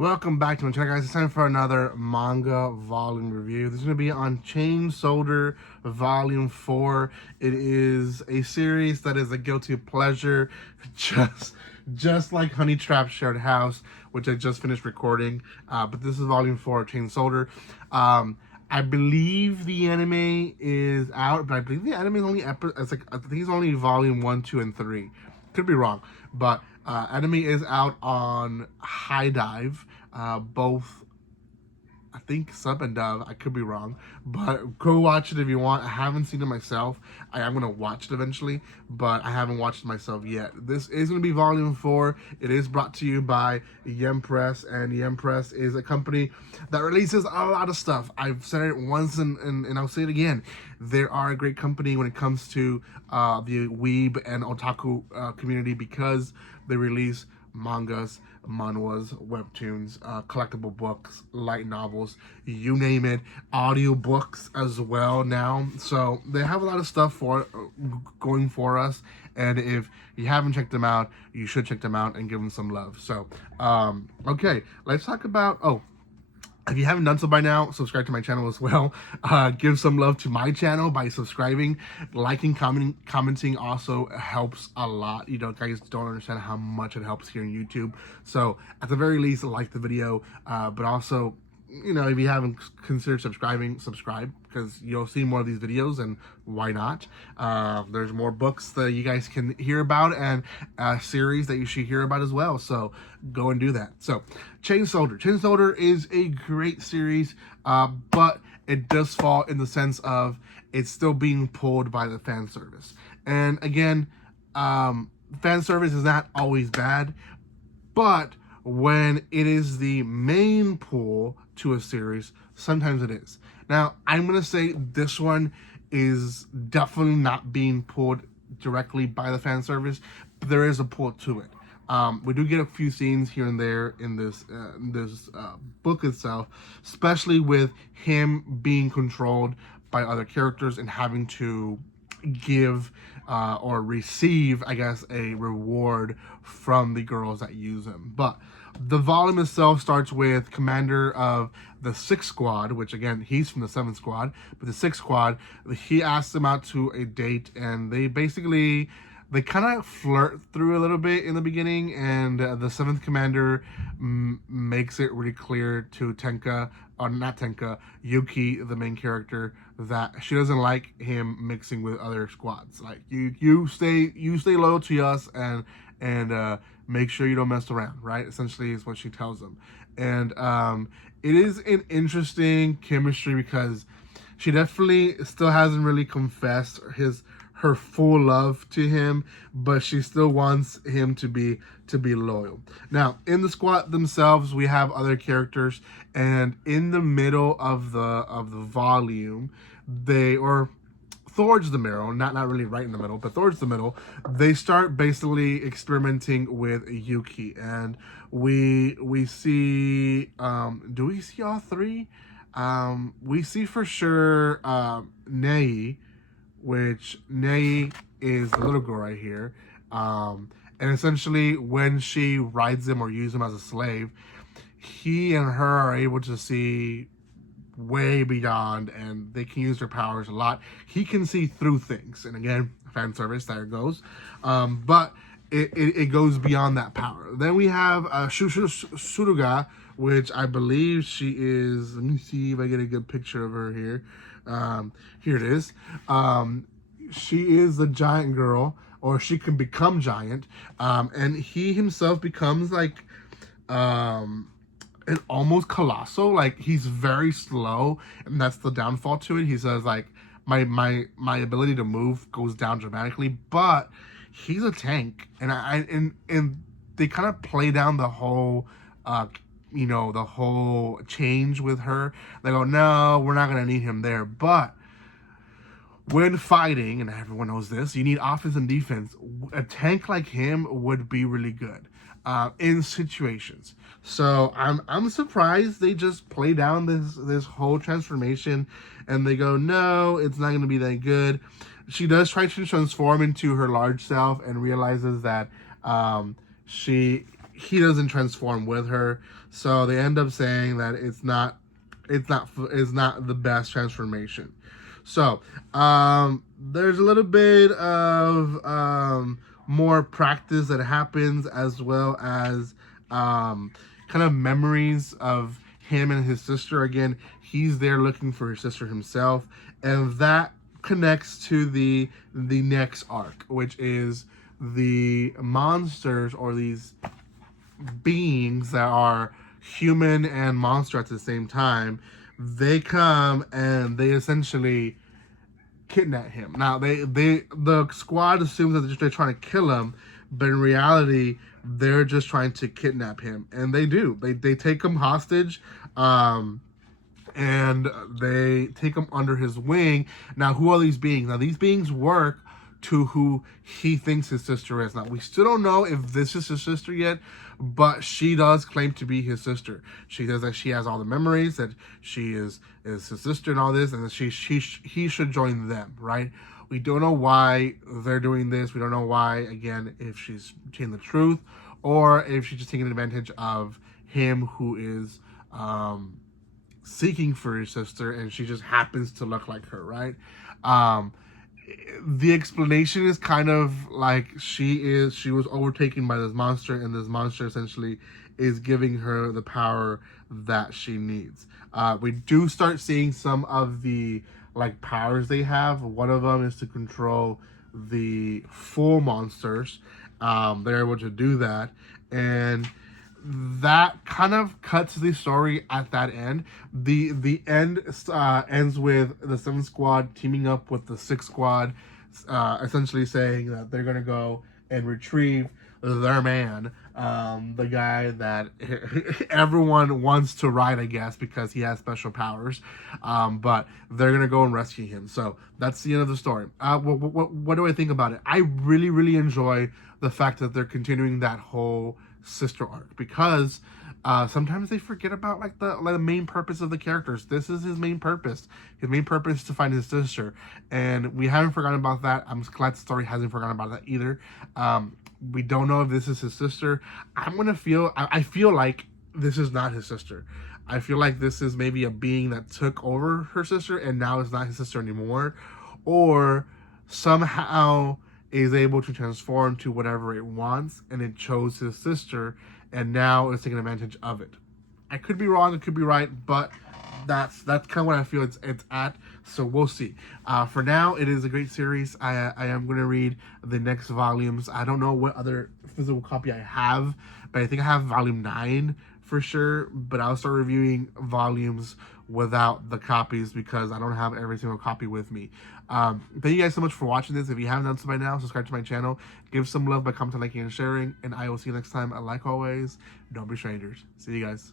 Welcome back to my channel, guys. It's time for another manga volume review. This is going to be on Chain Soldier Volume 4. It is a series that is a guilty pleasure, just like Honey Trap Shared House, which I just finished recording. But this is Volume 4 of Chain Soldier. I believe the anime is out, but I believe the anime is only I think it's only Volume 1, 2, and 3. Could be wrong, but anime is out on High Dive, both, I think, sub and dub. I could be wrong, but go watch it if you want. I haven't seen it myself. I am going to watch it eventually, but I haven't watched it myself yet. This is going to be Volume 4. It is brought to you by Yem Press, and Yem Press is a company that releases a lot of stuff. I've said it once and I'll say it again. They are a great company when it comes to the weeb and otaku community, because they release mangas, manhwas, webtoons, collectible books, light novels, you name it, audiobooks as well now. So they have a lot of stuff going for us, and if you haven't checked them out, you should check them out and give them some love. So okay, let's talk about if you haven't done so by now, subscribe to my channel as well. Give some love to my channel by subscribing. Liking, commenting also helps a lot. You know, guys don't understand how much it helps here on YouTube. So at the very least, like the video, but also, you know, if you haven't considered subscribing, subscribe, because you'll see more of these videos, and why not? There's more books that you guys can hear about, and a series that you should hear about as well. So go and do that. So Chain Soldier. Chain Soldier is a great series, but it does fall in the sense of it's still being pulled by the fan service. And again, fan service is not always bad, but when it is the main pull to a series, sometimes it is. Now, I'm going to say this one is definitely not being pulled directly by the fan service, but there is a pull to it. We do get a few scenes here and there in this book itself, especially with him being controlled by other characters and having to give or receive, I guess, a reward from the girls that use him. But the volume itself starts with commander of the 6th squad, which again, he's from the 7th squad, but the 6th squad, he asks them out to a date, and they kind of flirt through a little bit in the beginning, and the 7th commander makes it really clear to Yuki, the main character, that she doesn't like him mixing with other squads. Like, you stay loyal to us, and make sure you don't mess around, right? Essentially is what she tells him. And it is an interesting chemistry, because she definitely still hasn't really confessed her full love to him, but she still wants him to be loyal. Now, in the squad themselves, we have other characters, and in the middle of the volume, towards the middle, not really right in the middle, but towards the middle, they start basically experimenting with Yuki, and we see, do we see all three? We see for sure Nei, which Nei is the little girl right here, and essentially when she rides him or uses him as a slave, he and her are able to see way beyond, and they can use their powers a lot. He can see through things, and again, fan service, there it goes. But it goes beyond that power. Then we have Suruga, which I believe she is, let me see if I get a good picture of her here. Here it is. She is the giant girl, or she can become giant, and he himself becomes like an almost colossal. Like, he's very slow, and that's the downfall to it. He says, like, my ability to move goes down dramatically, but he's a tank, and they kind of play down the whole the whole change with her. They go, no, we're not gonna need him there. But when fighting, and everyone knows this, you need offense and defense. A tank like him would be really good in situations. So I'm surprised they just play down this whole transformation, and they go, no, it's not gonna be that good. She does try to transform into her large self, and realizes that he doesn't transform with her, so they end up saying that it's not the best transformation. So there's a little bit of more practice that happens, as well as kind of memories of him and his sister. Again, he's there looking for his sister himself, and that connects to the next arc, which is the monsters, or these beings that are human and monster at the same time. They come and they essentially kidnap him. Now the squad assumes that they're trying to kill him, but in reality they're just trying to kidnap him, and they do. They take him hostage, and they take him under his wing. Now, who are these beings? Now, these beings work to who he thinks his sister is. Now, we still don't know if this is his sister yet, but she does claim to be his sister. She says that she has all the memories, that she is his sister and all this, and that he should join them, right? We don't know why they're doing this. We don't know why, again, if she's telling the truth, or if she's just taking advantage of him, who is seeking for his sister, and she just happens to look like her, right? The explanation is kind of like she was overtaken by this monster, and this monster essentially is giving her the power that she needs. We do start seeing some of the like powers they have. One of them is to control the full monsters. They're able to do that, and that kind of cuts the story at that end. The end ends with the 7th Squad teaming up with the 6th Squad, essentially saying that they're gonna go and retrieve their man, the guy that everyone wants to ride, I guess, because he has special powers. But they're gonna go and rescue him. So that's the end of the story. What do I think about it? I really enjoy the fact that they're continuing that whole sister arc, because sometimes they forget about like the main purpose of the characters. This is his main purpose. His main purpose is to find his sister, and we haven't forgotten about that. I'm glad the story hasn't forgotten about that either. We don't know if this is his sister. I feel like this is not his sister. I feel like this is maybe a being that took over her sister and now is not his sister anymore, or somehow is able to transform to whatever it wants, and it chose his sister, and now it's taking advantage of it. I could be wrong, it could be right, but that's kind of what I feel it's at. So we'll see. For now, it is a great series. I am going to read the next volumes. I don't know what other physical copy I have, but I think I have volume 9 for sure. But I'll start reviewing volumes without the copies because I don't have every single copy with me. Thank you guys so much for watching this. If you haven't done so by now, subscribe to my channel. Give some love by commenting, liking, and sharing. And I will see you next time. And like always, don't be strangers. See you guys.